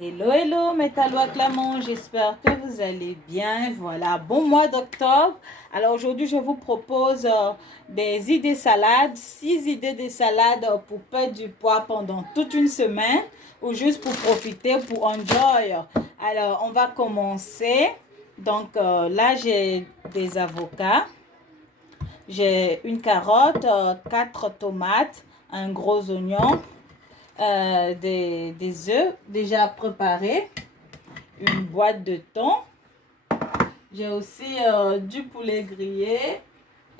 Hello, hello, mes talons clamants, j'espère que vous allez bien. Voilà, bon mois d'octobre. Alors aujourd'hui, je vous propose des idées salades, 6 idées de salade pour perdre du poids pendant toute une semaine ou juste pour profiter, pour enjoy. Alors, on va commencer. Donc là, j'ai des avocats, j'ai une carotte, 4 tomates, un gros oignon, des œufs déjà préparés, une boîte de thon. J'ai aussi du poulet grillé.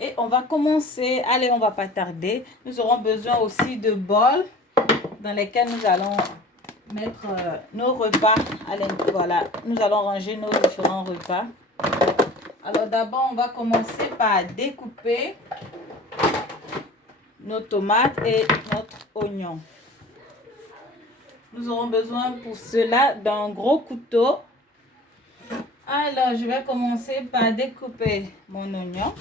Et on va commencer. Allez, on va pas tarder. Nous aurons besoin aussi de bols dans lesquels nous allons mettre nos repas. Allez, voilà. Nous allons ranger nos différents repas. Alors d'abord, on va commencer par découper nos tomates et notre oignon. Nous aurons besoin pour cela d'un gros couteau. Alors, je vais commencer par découper mon oignon.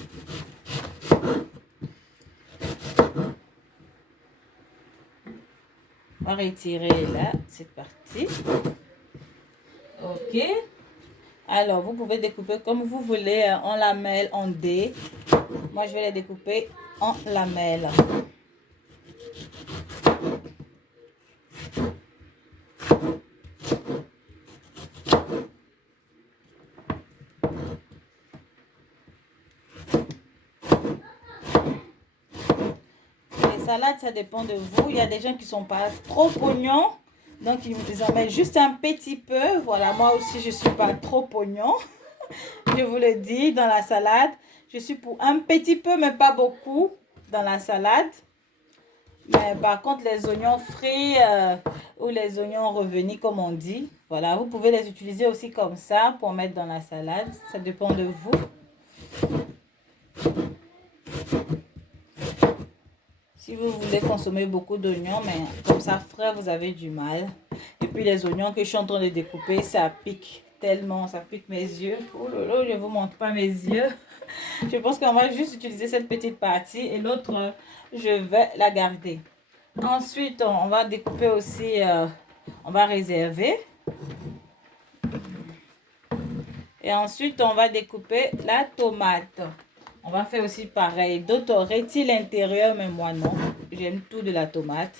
On va retirer là, cette partie. Ok. Alors, vous pouvez découper comme vous voulez, en lamelles, en dés. Moi, je vais les découper en lamelles. Les salades, ça dépend de vous. Il y a des gens qui ne sont pas trop oignons. Donc, ils en mettent juste un petit peu. Voilà, moi aussi, je ne suis pas trop oignon. Je vous le dis, dans la salade. Je suis pour un petit peu, mais pas beaucoup dans la salade. Mais par contre, les oignons frits ou les oignons revenus, comme on dit, voilà, vous pouvez les utiliser aussi comme ça pour mettre dans la salade. Ça dépend de vous. Si vous voulez consommer beaucoup d'oignons, mais comme ça, frais, vous avez du mal. Et puis les oignons que je suis en train de découper, ça pique tellement, ça pique mes yeux. Oh là là, je ne vous montre pas mes yeux. Je pense qu'on va juste utiliser cette petite partie et l'autre, je vais la garder. Ensuite, on va découper aussi, on va réserver. Et ensuite, on va découper la tomate. On va faire aussi pareil. D'autres retirent l'intérieur, mais moi non. J'aime tout de la tomate.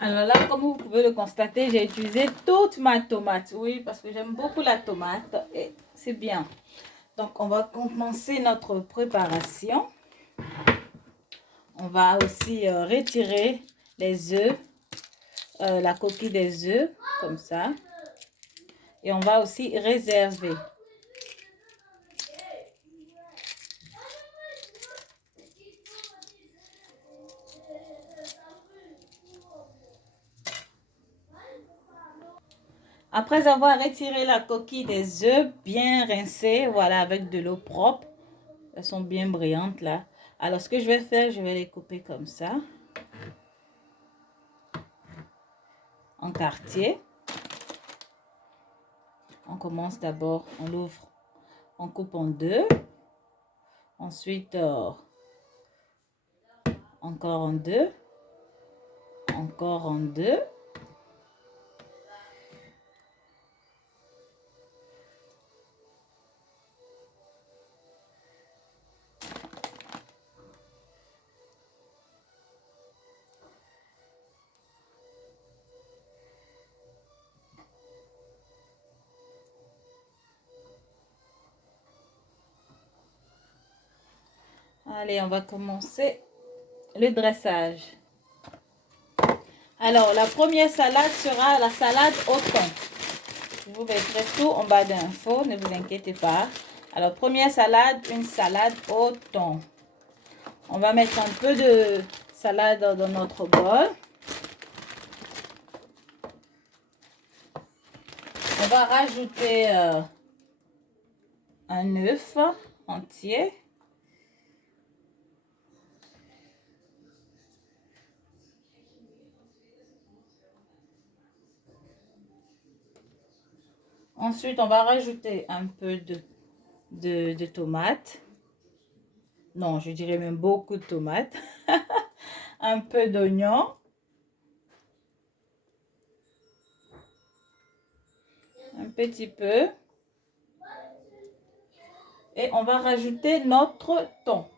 Alors là, comme vous pouvez le constater, j'ai utilisé toute ma tomate. Oui, parce que j'aime beaucoup la tomate et c'est bien. Donc, on va commencer notre préparation. On va aussi retirer les œufs, la coquille des œufs, comme ça. Et on va aussi réserver. Après avoir retiré la coquille des œufs, bien rincée, voilà, avec de l'eau propre. Elles sont bien brillantes là. Alors, ce que je vais faire, je vais les couper comme ça. En quartier. On commence d'abord, on l'ouvre, on coupe en deux. Ensuite, encore en deux. Encore en deux. Allez, on va commencer le dressage. Alors, la première salade sera la salade au thon. Je vous mettrai tout en bas d'infos, ne vous inquiétez pas. Alors, première salade, une salade au thon. On va mettre un peu de salade dans notre bol. On va rajouter un œuf entier. Ensuite, on va rajouter un peu de tomates. Non, je dirais même beaucoup de tomates. Un peu d'oignon. Un petit peu. Et on va rajouter notre thon.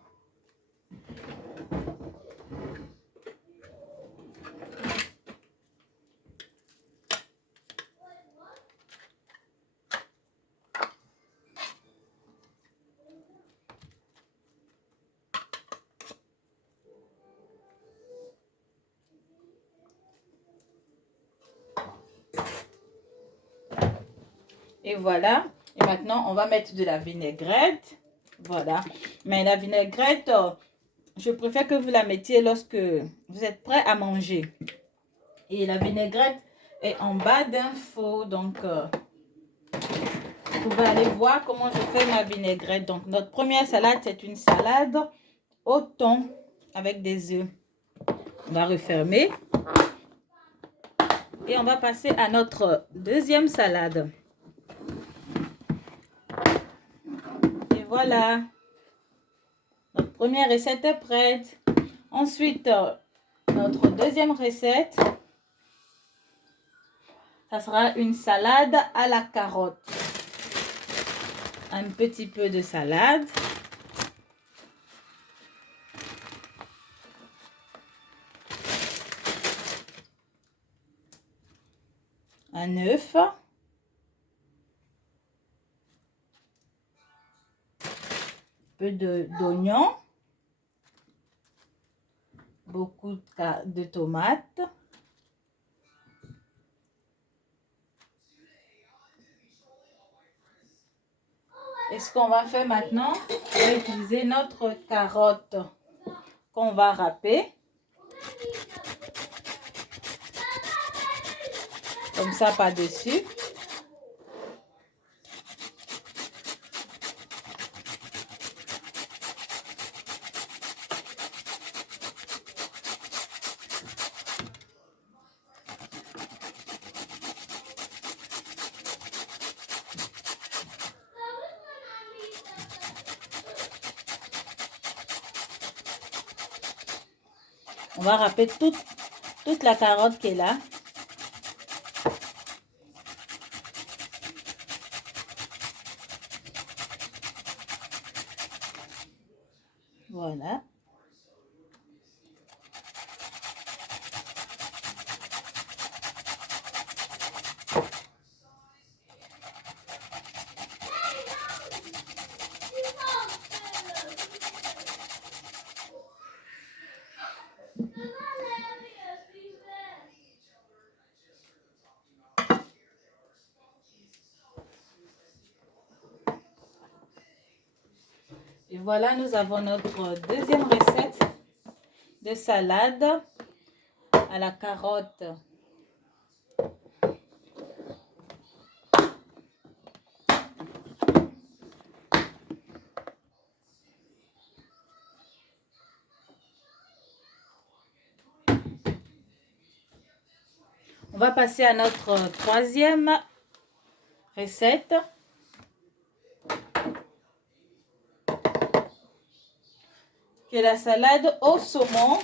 Et voilà. Et maintenant, on va mettre de la vinaigrette. Voilà. Mais la vinaigrette, je préfère que vous la mettiez lorsque vous êtes prêt à manger. Et la vinaigrette est en bas d'infos. Donc, vous pouvez aller voir comment je fais ma vinaigrette. Donc, notre première salade, c'est une salade au thon avec des œufs. On va refermer. Et on va passer à notre deuxième salade. Et voilà. Notre première recette est prête. Ensuite, notre deuxième recette, ça sera une salade à la carotte. Un petit peu de salade. Un œuf. Peu d'oignon. Beaucoup de tomates. Et ce qu'on va faire maintenant, on va utiliser notre carotte qu'on va râper. Comme ça, par-dessus. On va râper toute la carotte qui est là. Voilà. Et voilà, nous avons notre deuxième recette de salade à la carotte. On va passer à notre troisième recette. Qui est la salade au saumon.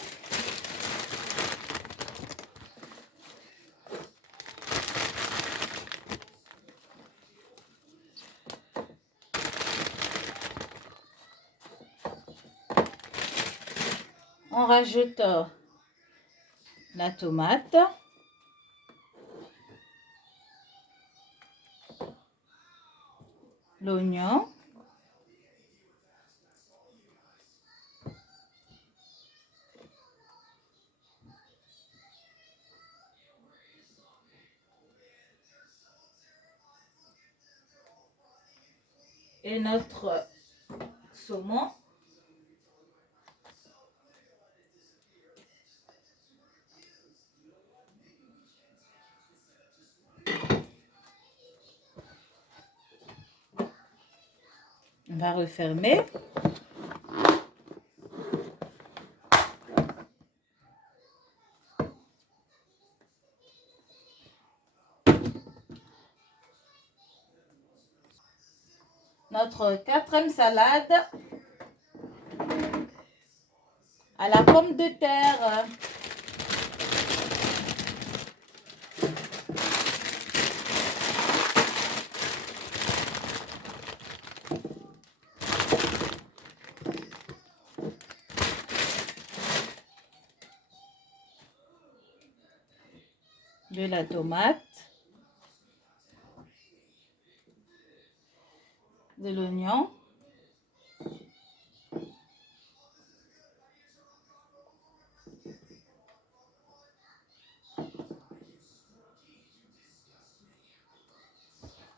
On rajoute la tomate. L'oignon. et notre saumon. On va refermer. Notre quatrième salade à la pomme de terre. De la tomate, de l'oignon,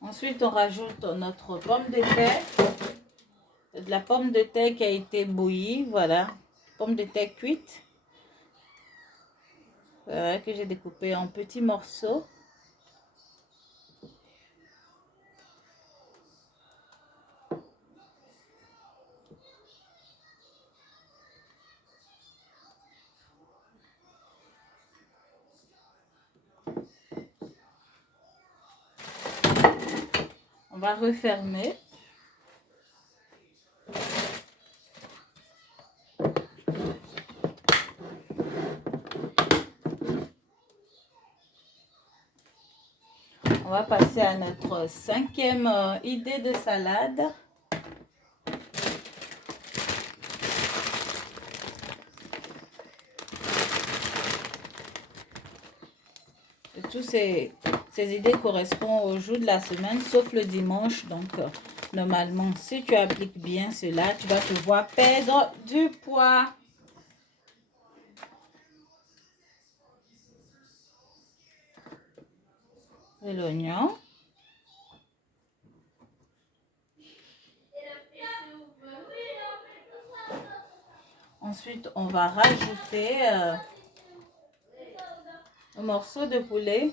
ensuite on rajoute notre pomme de terre, de la pomme de terre qui a été bouillie, voilà, pomme de terre cuite, voilà, que j'ai découpée en petits morceaux. On va refermer. On va passer à notre cinquième idée de salade. Et tous ces idées correspondent au jour de la semaine, sauf le dimanche. Donc, normalement, si tu appliques bien cela, tu vas te voir perdre du poids. De l'oignon. Ensuite, on va rajouter un morceau de poulet.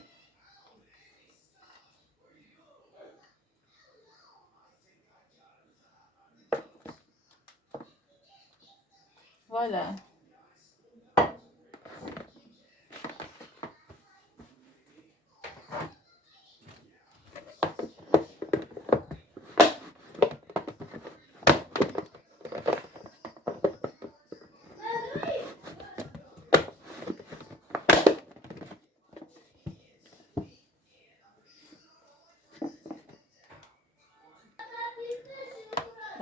Voilà.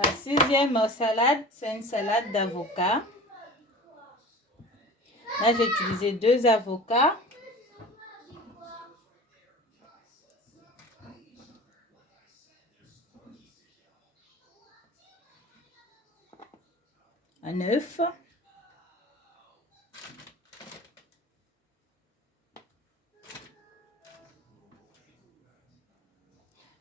La sixième salade, c'est une salade d'avocat. Là, j'ai utilisé 2 avocats. Un œuf.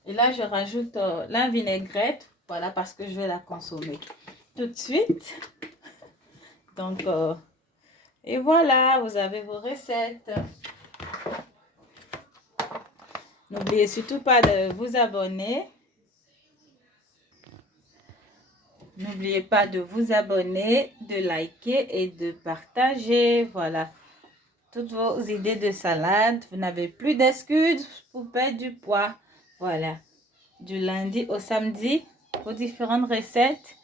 Et là, je rajoute la vinaigrette. Voilà, parce que je vais la consommer tout de suite. Donc, et voilà, vous avez vos recettes. N'oubliez surtout pas de vous abonner. N'oubliez pas de vous abonner, de liker et de partager. Voilà, toutes vos idées de salade. Vous n'avez plus d'excuses pour perdre du poids. Voilà, du lundi au samedi, vos différentes recettes.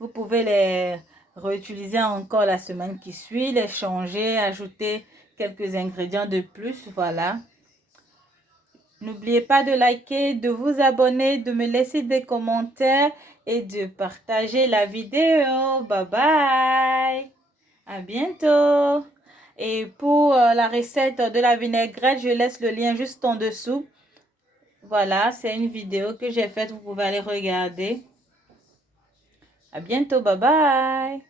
Vous pouvez les réutiliser encore la semaine qui suit, les changer, ajouter quelques ingrédients de plus. Voilà. N'oubliez pas de liker, de vous abonner, de me laisser des commentaires et de partager la vidéo. Bye bye. À bientôt. Et pour la recette de la vinaigrette, je laisse le lien juste en dessous. Voilà, c'est une vidéo que j'ai faite. Vous pouvez aller regarder. À bientôt. Bye bye.